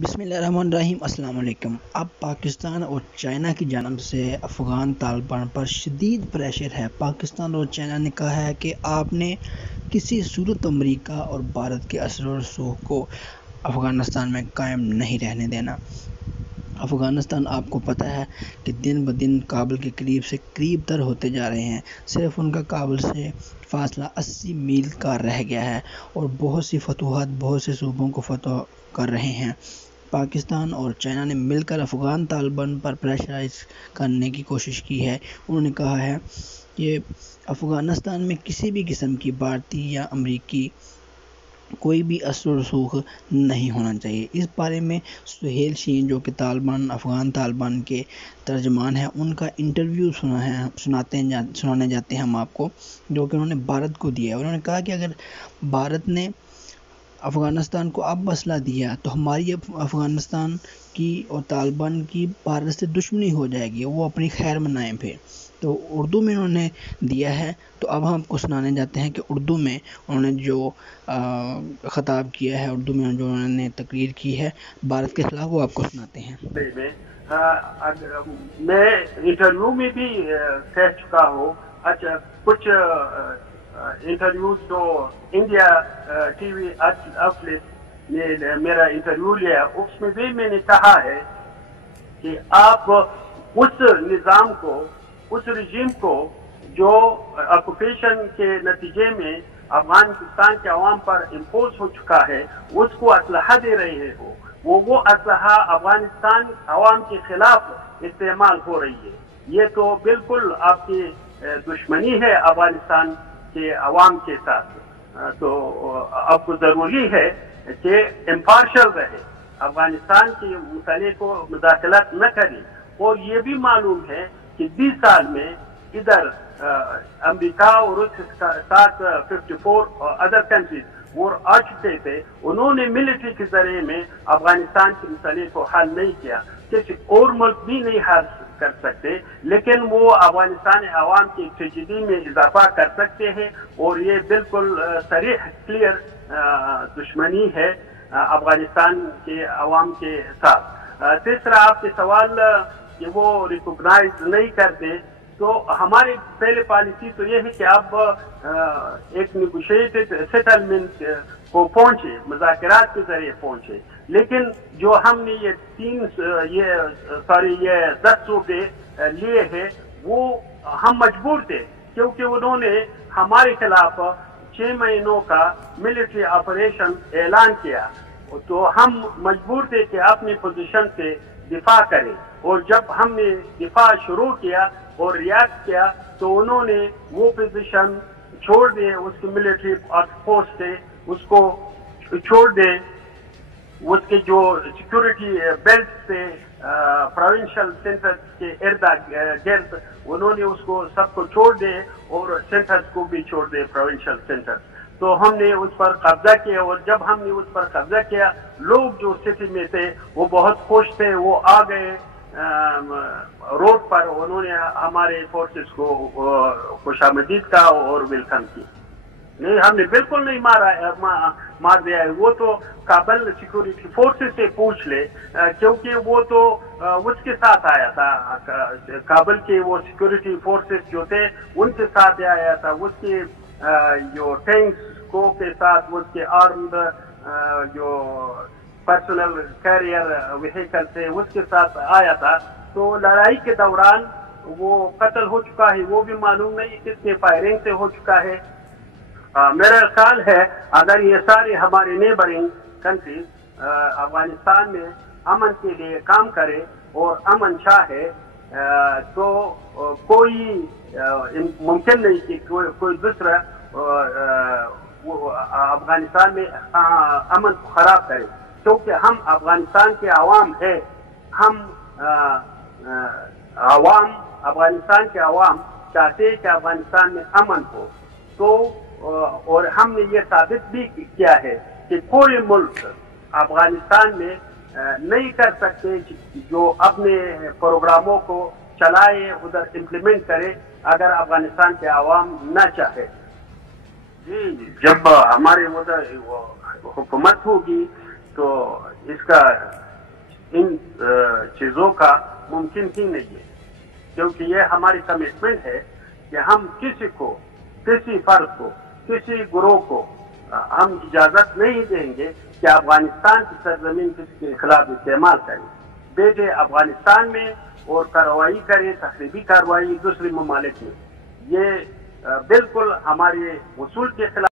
बिस्मिल्लाहिर्रहमानिर्रहीम। अस्सलाम वालेकुम। अब पाकिस्तान और चाइना की जानब से अफ़गान तालिबान पर शदीद प्रेशर है। पाकिस्तान और चाइना ने कहा है कि आपने किसी सूरत अमरीका और भारत के असर और रसूख को अफ़गानिस्तान में कायम नहीं रहने देना। अफ़गानिस्तान आपको पता है कि दिन ब दिन काबुल के करीब से करीब तर होते जा रहे हैं। सिर्फ उनका काबुल से फासला 80 मील का रह गया है और बहुत सी फतूहात बहुत से सूबों को फतह कर रहे हैं। पाकिस्तान और चाइना ने मिलकर अफ़गान तालिबान पर प्रेशराइज करने की कोशिश की है। उन्होंने कहा है कि अफ़गानिस्तान में किसी भी किस्म की भारतीय या अमरीकी कोई भी असर रसूख नहीं होना चाहिए। इस बारे में सुहेल शीन जो कि अफ़गान तालिबान के तर्जमान हैं, उनका इंटरव्यू सुनाने जाते हैं हम आपको, जो कि उन्होंने भारत को दिया है। उन्होंने कहा कि अगर भारत ने अफ़गानिस्तान को अब असला दिया तो हमारी अफ़गानिस्तान की और तालिबान की भारत से दुश्मनी हो जाएगी, वो अपनी खैर मनाएं फिर। तो उर्दू में उन्होंने दिया है। तो अब हम आपको सुनाने जाते हैं कि उर्दू में उन्होंने जो ख़ताब किया है, उर्दू में जो उन्होंने तकरीर की है भारत के खिलाफ, वो आपको सुनाते हैं। मैं इंटरव्यू में भी कह चुका हूँ। अच्छा, कुछ इंटरव्यूज जो इंडिया टीवी आउटलेट ने मेरा इंटरव्यू लिया, उसमें भी मैंने कहा है कि आप उस निज़ाम को, उस रिजीम को जो ऑक्यूपेशन के नतीजे में अफगानिस्तान के अवाम पर इम्पोज हो चुका है, उसको असलहा दे रहे हो। वो असलहा अफगानिस्तान अवाम के खिलाफ इस्तेमाल हो रही है। ये तो बिल्कुल आपकी दुश्मनी है अफगानिस्तान के अवाम के साथ। तो आपको ज़रूरी है कि इम्पार्शल रहे, अफगानिस्तान के मसले को मुदाखलत न करें। और ये भी मालूम है कि 20 साल में इधर अमेरिका और उसके साथ 54 अदर कंट्रीज वो आ चुके थे। उन्होंने मिलिट्री के जरिए में अफगानिस्तान के मसले को हल नहीं किया। किसी और मुल्क भी नहीं हल कर सकते, लेकिन वो अफगानिस्तान अवाम की ट्रेजेडी में इजाफा कर सकते हैं। और ये बिल्कुल सरीह क्लियर दुश्मनी है अफगानिस्तान के अवाम के साथ। तीसरा आपके सवाल कि वो रिकॉग्नाइज नहीं करते, तो हमारी पहले पॉलिसी तो ये है कि अब एक निगोशिएटेड सेटलमेंट को पहुंचे, मुज़ाकरात के जरिए पहुंचे। लेकिन जो हमने ये 10 सूबे लिए हैं, वो हम मजबूर थे, क्योंकि उन्होंने हमारे खिलाफ 6 महीनों का मिलिट्री ऑपरेशन ऐलान किया। तो हम मजबूर थे कि अपनी पोजीशन से दिफा करें। और जब हमने दिफा शुरू किया और रिएक्ट किया, तो उन्होंने वो पोजीशन छोड़ दिए, उसके मिलिट्री फोर्स से उसको छोड़ दें, उसके जो सिक्योरिटी बेल्ट से प्रोविंशियल सेंटर्स के इर्द गिर्द उन्होंने उसको सबको छोड़ दे और सेंटर्स को भी छोड़ दे, प्रोविंशियल सेंटर्स। तो हमने उस पर कब्जा किया। और जब हमने उस पर कब्जा किया, लोग जो सिटी में थे वो बहुत खुश थे। वो आ गए रोड पर, उन्होंने हमारे फोर्सेस को खुशामदीद का और वेलकम की। नहीं, हमने बिल्कुल नहीं मार दिया है। वो तो काबुल सिक्योरिटी फोर्सेस से पूछ ले, क्योंकि वो तो उसके साथ आया था। काबुल के वो सिक्योरिटी फोर्सेस जो थे उनके साथ आया था, उसके जो टैंक्स को के साथ, उसके आर्म्ड जो पर्सनल कैरियर व्हीकल थे उसके साथ आया था। तो लड़ाई के दौरान वो कत्ल हो चुका है, वो भी मालूम नहीं किसके फायरिंग से हो चुका है। मेरा ख्याल है अगर ये सारे हमारे नेबरिंग कंट्रीज अफगानिस्तान में अमन के लिए काम करे और अमन चाहे, तो कोई मुमकिन नहीं कि कोई दूसरा अफगानिस्तान में अमन को खराब करे। क्योंकि हम अफगानिस्तान के अवाम है, हम अफगानिस्तान के अवाम चाहते हैं कि अफगानिस्तान में अमन हो। तो और हमने ये साबित भी किया है कि कोई मुल्क अफगानिस्तान में नहीं कर सकते जो अपने प्रोग्रामों को चलाए, उधर इम्प्लीमेंट करे, अगर अफगानिस्तान के अवाम न चाहे। जी, जब हमारे उधर हुकूमत होगी तो इसका ان چیزوں کا ممکن ہی نہیں ہے، کیونکہ یہ ہماری کمٹمنٹ ہے کہ ہم کسی کو، کسی فرد کو، کسی گروہ کو ہم اجازت نہیں دیں گے کہ افغانستان کی سرزمین کسی کے خلاف استعمال کریں، بیٹھے افغانستان میں اور کارروائی کریں، تخریبی کارروائی دوسرے ممالک میں، یہ بالکل ہمارے اصول کے خلاف